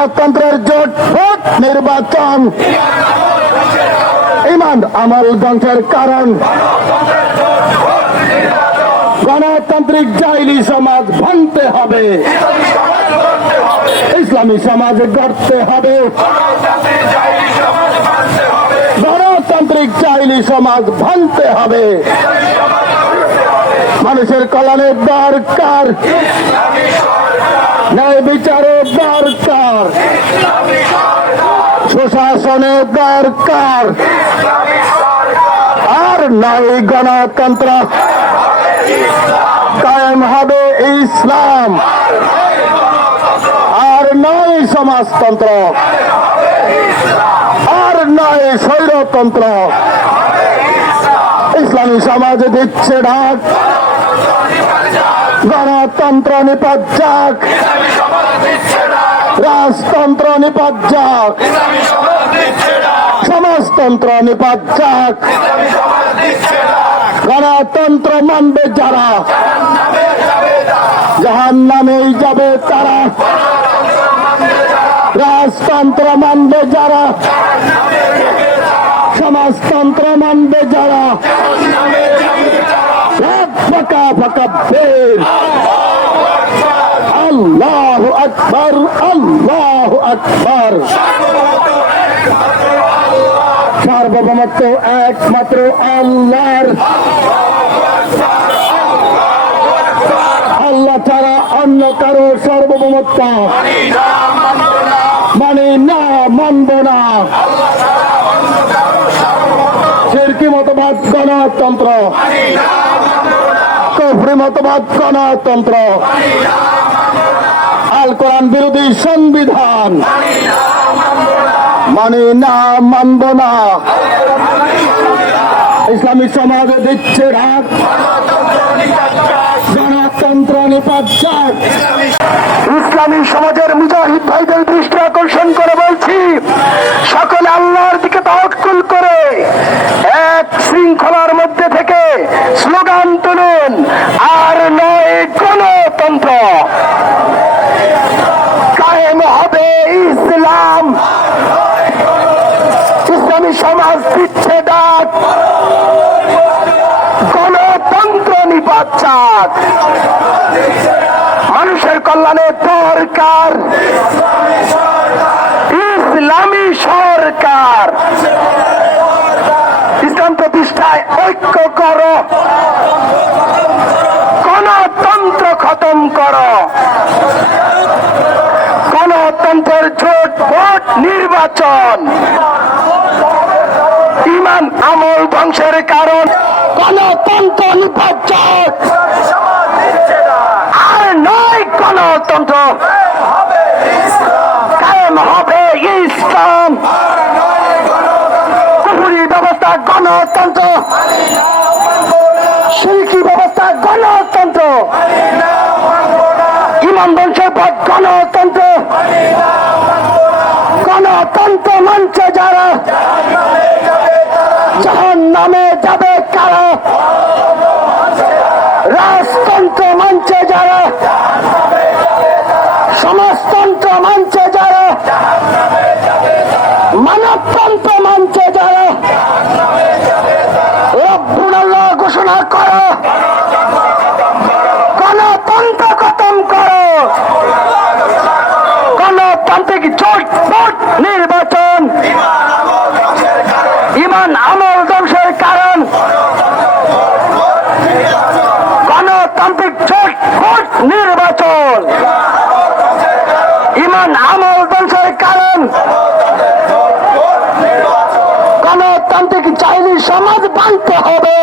গণতন্ত্রের জোট নির্বাচন। ইমান আমল ধ্বংসের কারণ। গণতান্ত্রিক জাইলি সমাজ ভাঙতে হবে। ইসলামী সমাজ গড়তে হবে। গণতান্ত্রিক চাইলি সমাজ ভাঙতে হবে। মানুষের কল্যাণের দরকার। ন্যায় বিচারের দরকার। সুশাসনের দরকার। আর নাই গণতন্ত্র। কায়েম হবে ইসলাম। আর নয় সমাজতন্ত্র। আর নয় স্বৈরতন্ত্র। ইসলামী সমাজ দিচ্ছে ডাক। গণতন্ত্র নিপাত যাক রাজতন্ত্র নিপাত যাক সমাজতন্ত্র নিপাত যাক গণতন্ত্র মানবে যারা। জাহান নামেই যাবে তারা। রাজতন্ত্র মানবে যারা। সমাজতন্ত্র মানবে যারা। ফাঁকা ফাঁকা বের আল্লাহ আকবর আল্লাহ আকবর। সার্বভৌমত্ব একমাত্র আল্লাহর। আল্লাহ ছাড়া অন্য কারও সার্বভৌমত্ব মানে না মানব না। ফিরকি মতবাদ, গণতন্ত্র। কফরি গণতন্ত্র। আল কোরআন বিরোধী সংবিধান। মানে না, মানব না। ইসলামী সমাজে দিচ্ছে রাত গণতন্ত্র নিপাত ইসলামী সমাজের মুজাহিদ ভাইদের দৃষ্টি আকর্ষণ করে বলছি, সকলে আল্লাহর দিকে তাওয়াক্কুল করে, এক শৃঙ্খলার মধ্যে থেকে স্লোগান তুলুন আর নয় গণতন্ত্র কায়েম হবে ইসলাম দিচ্ছে ডাক গণতন্ত্র নিপাত মানুষের কল্যাণে দরকার। ইসলামী সরকার। ইসলাম প্রতিষ্ঠায় ঐক্য করো। গণতন্ত্র খতম করো। গণতন্ত্রের জোট ভোট নির্বাচন। ইমান আমল ধ্বংসের কারণ। গণতন্ত্র নির্বাচন আর নয় গণতন্ত্র। কায়েম হবে ইসলাম। কুপুরি ব্যবস্থা গণতন্ত্র। শিল্পী ব্যবস্থা গণতন্ত্র। ইমান বংশের পথ গণতন্ত্র। গণতন্ত্র মঞ্চে যারা জাহান নামে যাবে কারা রাজতন্ত্র মঞ্চে যারা সমাজতন্ত্র মঞ্চে যারা মানবতন্ত্র মঞ্চে যারা রব্বুল ঘোষণা করো। গণতন্ত্র খতম করো। গণতান্ত্রিক জোট ভোট নির্বাচন। ইমান আমল ধ্বংসের কারণ। গণতান্ত্রিক জোট ভোট নির্বাচন। ইমান আমল ধ্বংসের কারণ। চাইনি সমাজ বাঁধতে হবে।